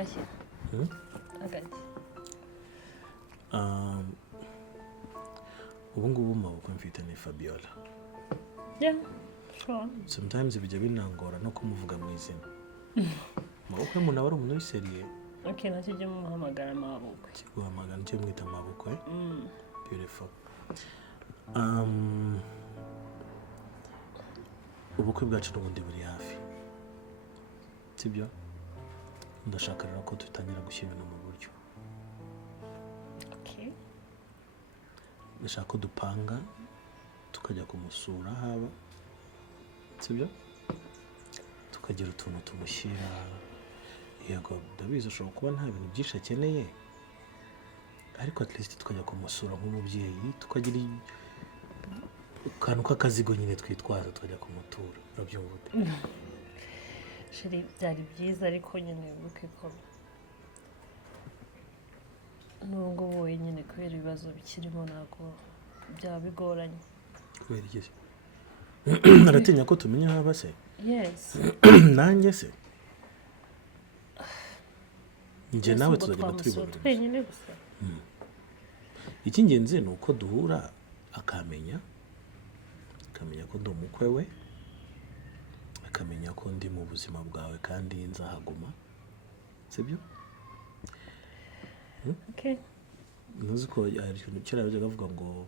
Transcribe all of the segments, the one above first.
agashya agashya ubu ngubu mabukwe mfite ni Fabiola. Yeah, sure. Sometimes bijya binangora no kumuvuga mu izina. Mabukwe umuntu aba ari umuntu w'iseriye. Okay, nacyo jya muhamagara mabukwe. Kiguhamagara nicyo mwita mabukwe. Beautiful. Ubukwe bwacu n'ubundi buri hafi. Sibyo? Ndashaka rero ko tutangira gushyira ibintu mu buryo. Okay. Ndashaka ko dupanga tukajya kumusura haba. Sibyo? Tukagira utuntu tumushyira. Yego, ndabizi ushobora kuba nta bintu byinshi akeneye. Ariko at least tukajya kumusura nk'umubyeyi, tukagira akantu k'akazigo nyine twitwaza tukajya kumutura. Urabyumva ute? Sheri byari byiza ariko nyine ubukwe ko nubwo wowe nyine kubera ibibazo bikirimo ntabwo byaba bigoranye. Kubera iki se? Naratinya ko tumenya haba se? Yes. Nanjye se? Nje nawe tuzajya tubibona twenyine gusa. Icy'ingenzi ni uko duhura akamenya ko ndi umukwe we, akamenya ko ndi mu buzima bwawe kandi nzahaguma. Sibyo? Okay. Ntuzi ko ari ikintu kera bajya bavuga ngo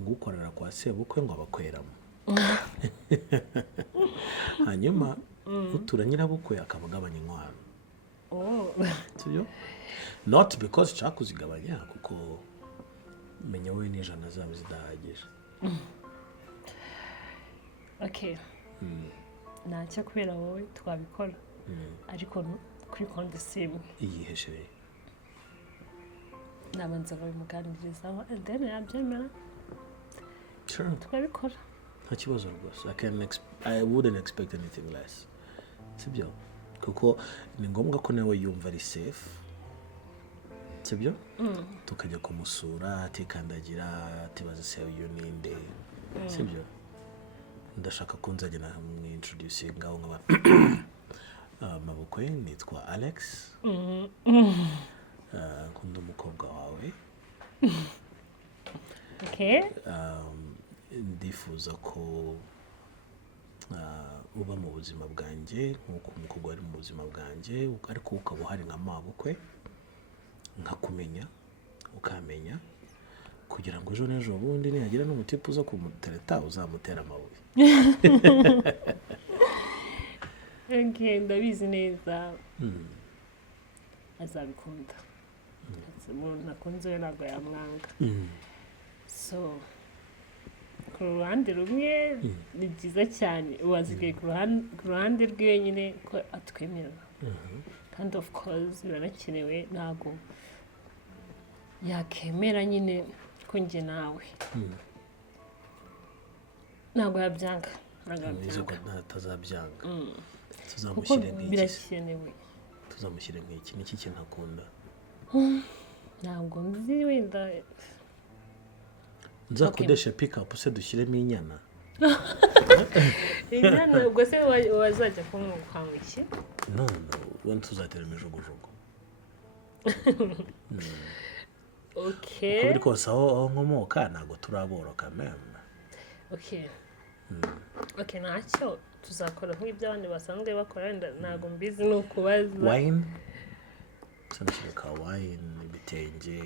ngukorera kwa sebukwe ngo abakweramo. Hanyuma utura nyirabukwe akabagabanya inkwano. Oh. Sibyo? Not because cyakuzigabanya kuko menya wowe n'ijana zabo zidahagije. Okay. Ntacyo kubera wowe twabikora. Ariko kuri konti simwe. Iyiheshere. Nabanza babimuganirizaho and then yabyemera. Sure. Twabikora. Nta kibazo rwose. I wouldn't expect anything less. Sibyo? Kuko ni ngombwa ko nawe yumva ari safe. Sibyo? Tukajya kumusura atikandagira atibaza se uyu ninde. Sibyo? Ndashaka ko nzajya na introducing ngaho nkaba mabukwe nitwa Alex. Nkunda umukobwa wawe. Okay. Ndifuza ko uba mu buzima bwanjye nk'uko umukobwa ari mu buzima bwanjye ariko ukaba uhari nka mabukwe nkakumenya ukamenya kugira ngo ejo n'ejo bundi nihagira n'umutipe uza kumutereta uzamutera amabuye. Okay, ndabizi neza. Azabikunda. Umuntu akunze we ntabwo yamwanga. So ku ruhande rumwe ni byiza cyane wazigaye ku ruhande rwe nyine ko atwemerera. Kandi of course biranakenewe ntabwo yakemera nyine ko njye nawe. Ntabwo yabyanga. Atazabyanga. Tuzamushyire nk'iki. Birakenewe. Tuzamushyire nk'iki. Niki kintu akunda? Ntabwo nzi wenda. Nzakodesha pick up se dushyiremo inyana. Inyana ubwo se wazajya kumukanga iki? No, wenda tuzatera imijugujugu. Okay. Kubiri kose aho nkomoka ntabwo turaboroka meme. Okay. Okay, ntacyo tuzakora nk'ibyo abandi basanzwe bakora ntabwo mbizi no kubaza. Wine? Sanashaka wine, ibitenge.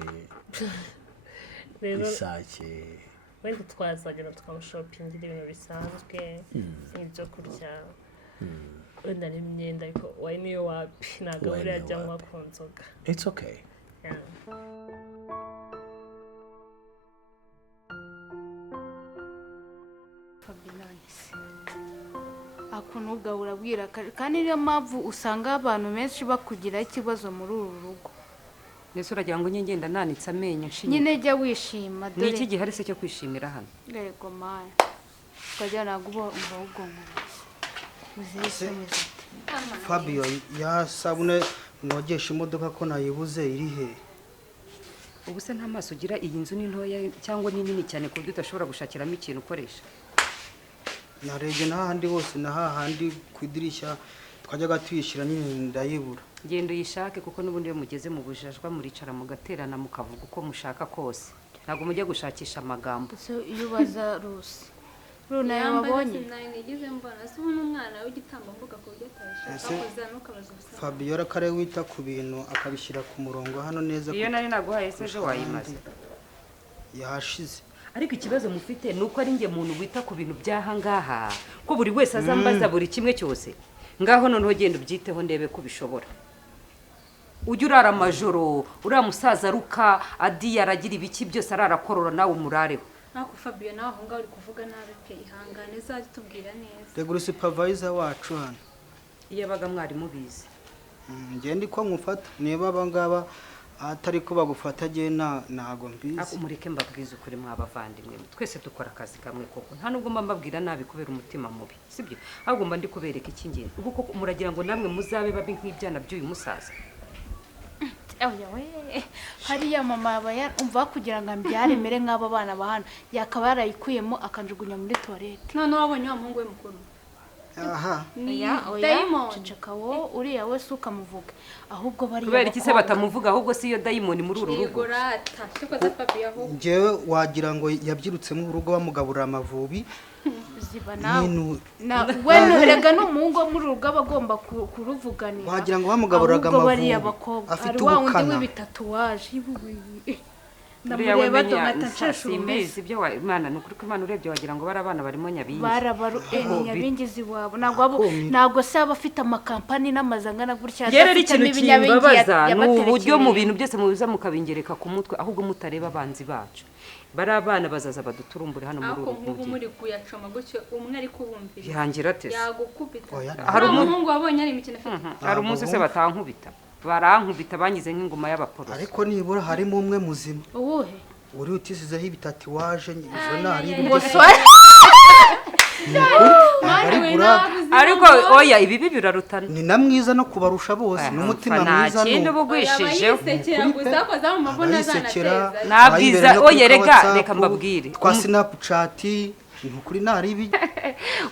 Rero isake. Wenda twazagera tukamushopingira ibintu bisanzwe nk'ibyo kurya. Wenda n'imyenda ariko wine yo wapi ntabwo uri ajya nko ku nzoga. It's okay. Yeah. Akuntu ugahura bwira kandi niyo mpamvu usanga abantu benshi bakugira ikibazo muri uru rugo. Nese uragira ngo ngenda nanitse amenye nshinye. Nyine jya wishima dore. Ni iki gihari se cyo kwishimira hano? Yego maya. Ukajya nagubo ubwo uzisomeza. Fabio yasabune mwogesha imodoka ko nayibuze iri he? Ubu se nta maso ugira iyi nzu ni ntoya cyangwa ni nini cyane ku buryo udashobora gushakiramo ikintu ukoresha? Nareje n'ahandi hose na hahandi ku idirishya twajyaga tuyishyira nyine ndayibura. genda uyishake kuko n'ubundi iyo mugeze mu bujajwa muricara mugaterana mukavuga uko mushaka kose ntabwo mujya gushakisha amagambo. so iyo ubaza Rusi Runa yabonye nigize mbona se ubu n'umwana w'igitambambuga ku buryo atabishaka koza nukabaza ubusa. Fabiola kare wita ku bintu akabishyira ku murongo hano neza. iyo nari naguhaye se ejo wayimaze yashize. ariko ikibazo mufite ni uko ari njye muntu wita ku bintu by'aha ngaha ko buri wese azambaza buri kimwe cyose ngaho noneho genda ubyiteho ndebe ko bishobora. ujya urara amajoro uriya musaza ruka adi yaragira ibiki byose ararakorora nawe umurareho. Nako Fabio nawe aho ngaho uri kuvuga nabi pe ihangane zaje tubwira neza. Regura supervisor wacu hano. iyo baga mwari mubizi. Ngende ko nkufata niba abangaba atari ko bagufata je nago mbizi. Ako mureke mbabwiza ukuri mwabavandimwe twese dukora akazi kamwe koko nta nubwo mbabwira nabi kubera umutima mubi sibyo ahubwo mba ndi kubereka ikingenzi ubwo koko muragira ngo namwe muzabe babi nk'ibyana by'uyu musaza. hariya mama aba umva kugira ngo ambyare mere nk'aba bana bahana yakaba yarayikuyemo akanjugunya muri toilette. None wabonye wa muhungu we mukuru. Aha. Diamond. Ceceka wo uriya we suka muvuga ahubwo bari kubera iki se batamuvuga ahubwo si iyo Diamond muri uru rugo. Yegorata cyokoza Fabio aho. Njewe wagira ngo yabyirutse mu rugo bamugaburira amavubi. ziba nawe rega n'umuhungu wo muri rugo abagomba kuruvuganira. Wagira ngo bamugaburiraga amavubi. Afite wa wundi w'ibitatuwaje. Ndamureba domata nsheshumbezi ibyo Imana nukuri ko Imana urebye wagira ngo barabana barimo nyabingi. Barabaru nyabingizi wabo ntabwo se abafite amakampani n'amazangana gutya yari ikintu kimbabaza n'uburyo mu bintu byose mubiza mukabingereka ku mutwe ahubwo mutareba abanzi bacu. Barabana bazaza baduturumbure hano muri ubu ngubu muri kuyacoma gutyo umwe ari kubumvira. Yangira ate yagukubita. Hari umuhungu wabonye ari imikino afite. Hari umunsi se batankubita. Barankubita bangize nk'ingoma y'abaporoso. Ariko nibura harimo umwe muzima. Uwuhe? Uri utisizeho ibitatuwaje izo nari ariko oya ibi birarutana. Ni namwiza no kubarusha bose n'umutima mwiza no. Kindi bugwishijeho. Ayisekera. Nabwiza oya reka mbabwire. Twa Snapchat nukuri naribi.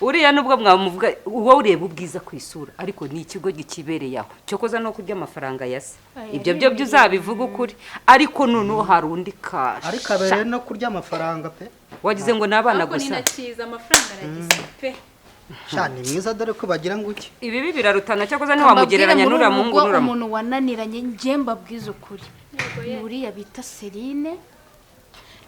Uriya nubwo mwamuvuga uwo ureba ubwiza kwisura ariko ni ikigo gikibereye aho cyokoza no kurya amafaranga yase ibyo byo byuzabivuga ukuri ariko none hari undi kash ariko abere no kurya amafaranga pe wagize ngo nabana gusa ni nakiza amafaranga aragise pe cyane mwiza dore ko bagira ngo iki ibi birarutana cyokoza ni wamugereranya nura mungu nura umuntu wananiranye njemba bwiza ukuri uriya bita Celine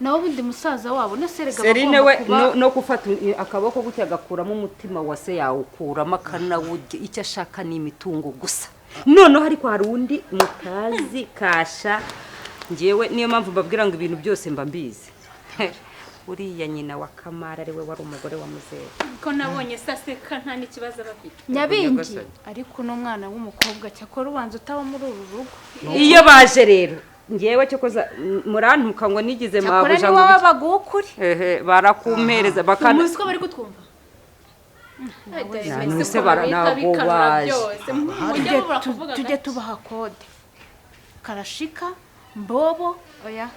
nawe ubundi musaza wabo no Serine we no gufata akaboko gutya gakuramo umutima wase yawukuramo akanawujye icyo ashaka ni imitungo gusa noneho ariko hari undi mutazi kasha ngewe niyo mpamvu mbabwira ngo ibintu byose mba mbizi uriya nyina wa Kamara ari we wari umugore wa Muzehe ko nabonye saseka nta n'ikibazo bafite nyabingi ariko n'umwana w'umukobwa cyakora ubanza utaba muri uru rugo iyo baje rero ngewe cyokoza murantuka ngo nigize mabuja ngo bagukuri barakumpereza bakana umusiko bari kutwumva nuse baranago baje tujye tubaha kode karashika mbobo oya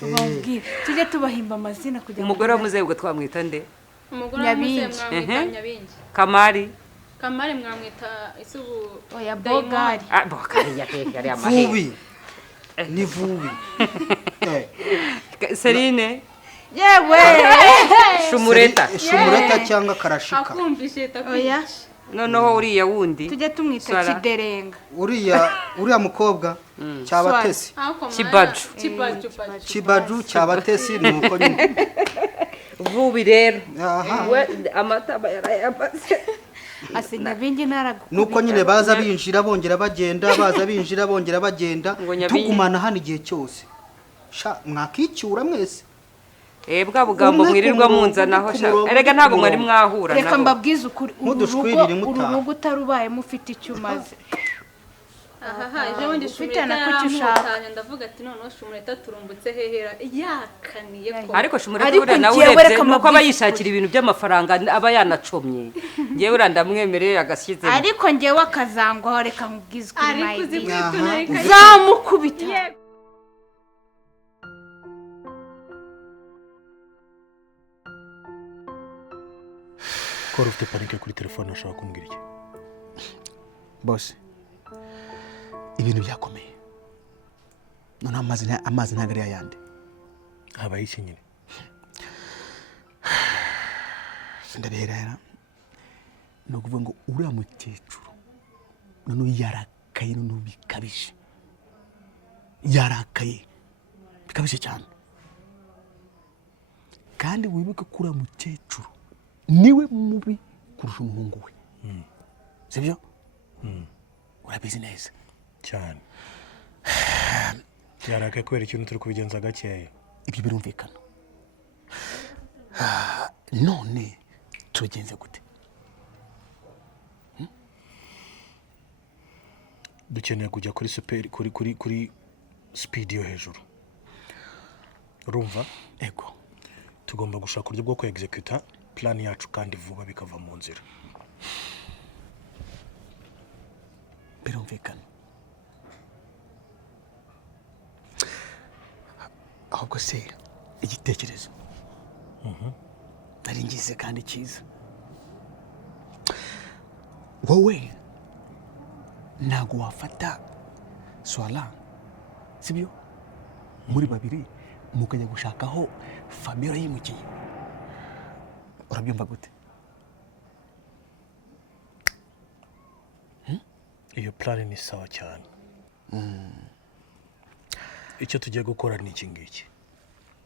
bambwira tujye tubahimba amazina kugira umugore wa Muzehe ubwo twamwita nde umugore wa Muzehe mwamwita Nyabingi Kamari mwamwita isubu oya Bogari Bogari yari amahe vubi ni vubi Serine yewe shumureta cyangwa karashika akumvishe oya noneho uriya wundi tujye tumwita Kiderenga uriya mukobwa cyabatesi Kibaju cyabatesi nuko nyine vubi rero amataba yarayamaze asinya bingi naragu nuko nyine baza binjira bongera bagenda baza binjira bongera bagenda tugumana hano igihe cyose mwakicyura mwese bwa bugambo mwirirwa munzanaho erega ntabwo mwari mwahura reka mbabwize ukuri uru rugo utarubaye mufite icyo umaze je wundi shumureta yaramutanye ndavuga ati none shumureta turumbutse hehera yakaniye ko ariko shumureta buriya nawe urebye nuko aba yishakira ibintu by'amafaranga aba yanacomye ngewe urandamwemereye agashyize ariko ngewe akazangwaho reka nkubwize ukuri ariko uzibwitunareka zamukubita ko ufite panike kuri telefone ushaka kumbwira iki? Boss, ibintu byakomeye. None amazi ntabwo ari ayandi. Habaye iki nyine? Ndabihera ni ukuvuga ngo uriya mukecuru none yarakaye none bikabije. Yarakaye bikabije cyane. Kandi wibuke ko uriya mukecuru niwe mubi kurusha umuhungu we. Sibyo? Urabizi neza cyane. Yarakaye kubera ikintu turi kubigenza gakeya. Ibyo birumvikana. None tugenze gute? Dukeneye kujya kuri kuri speed yo hejuru. Urumva? Ego. Tugomba gushaka uburyo bwo execute plan yacu kandi vuba bikava mu nzira. Birumvikana. Ahubwo se igitekerezo nari ngize kandi cyiza. Wowe ntago wafata Swala, sibyo? Muri babiri mukajya gushakaho Fabiola yimukiye. Urabyumva gute? Iyo plan ni sawa cyane. Icyo tugiye gukora ni iki ngiki.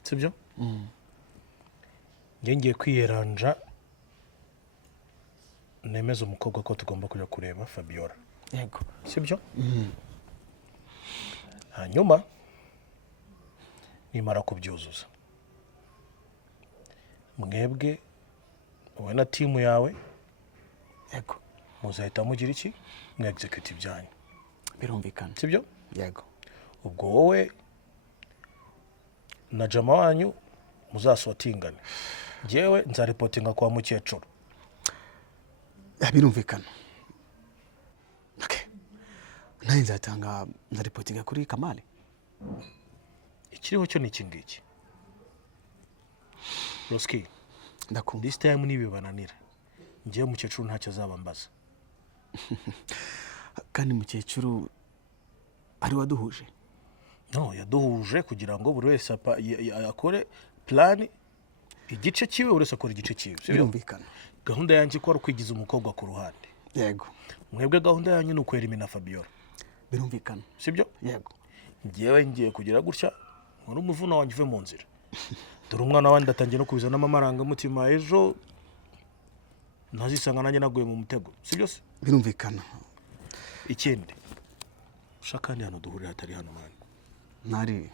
Sibyo? Ngiye kwiyeranja nemeza umukobwa ko tugomba kujya kureba Fabiola. Yego. Sibyo? Hanyuma nimara kubyuzuza mwebwe wowe na timu yawe Yego. muzahita mugira iki? Mwe executive byanyu. Birumvikana. Sibyo? Yego. Ubwo wowe na jama wanyu muzasotingana. Jewe nza reportinga kwa mukecuru. Birumvikana. Okay. Naye nzatanga na reportinga kuri Kamali. Ikiriho cyo ni iki ngiki. Roski, ndakumva. This time nibibananira. Ngiye mukecuru ntacyo azabambaza. Kandi mukecuru ari waduhuje. No, yaduhuje kugira ngo buri wese akore plan igice kiwe uretse akora igice kiwe. Birumvikana. Gahunda yanjye ko ari kwigiza umukobwa ku ruhande. Yego. Mwebwe gahunda yanyu ni ukwerimina Fabiola. Birumvikana. Sibyo? Yego. Ngiye kugira gutya muri umuvuno wanjye uve mu nzira. Dore umwana wandi atangiye no kubizana n'amaranga mutima ejo ntazisanga nanjye naguye mu mutego. Sibyo se? Birumvikana. Ikindi ushaka kandi hano duhurira hatari hano mwana. Nari